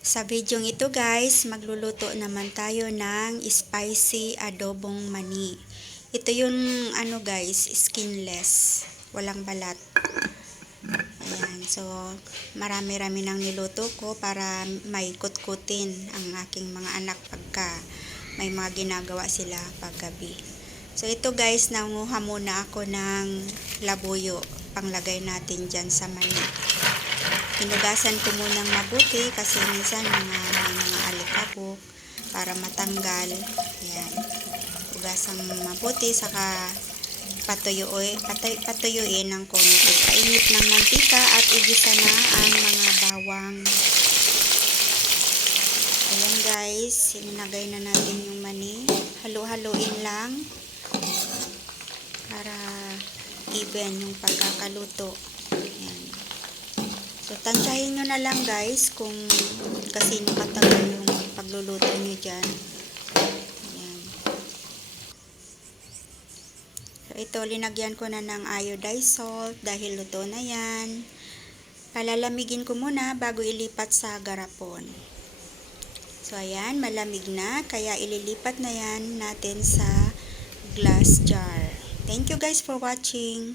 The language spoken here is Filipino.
Sa videong ito guys, magluluto naman tayo ng spicy adobong mani. Ito yung guys, skinless, walang balat. Ayan, so marami-rami nang niluto ko para may kutkutin ang aking mga anak pagka may mga ginagawa sila paggabi. So ito guys, nanguha muna ako ng labuyo, panglagay natin dyan sa mani. Hinugasan ko munang mabuti kasi minsan may mga alikabok para matanggal. Ayan. Hugasan mabuti saka patuyuin ng konti. Painit ng mantika at igisa na ang mga bawang. Ayan guys, sinagay na natin yung mani. Halo-haloin lang para even yung pagkakaluto. Ayan. So, tansyahin nyo na lang guys kung kasi katagal yung pagluluto nyo dyan. Ayan. So, ito, linagyan ko na ng iodized salt dahil luto na yan. Palalamigin ko muna bago ilipat sa garapon. So, ayan, malamig na. Kaya ililipat na yan natin sa glass jar. Thank you guys for watching.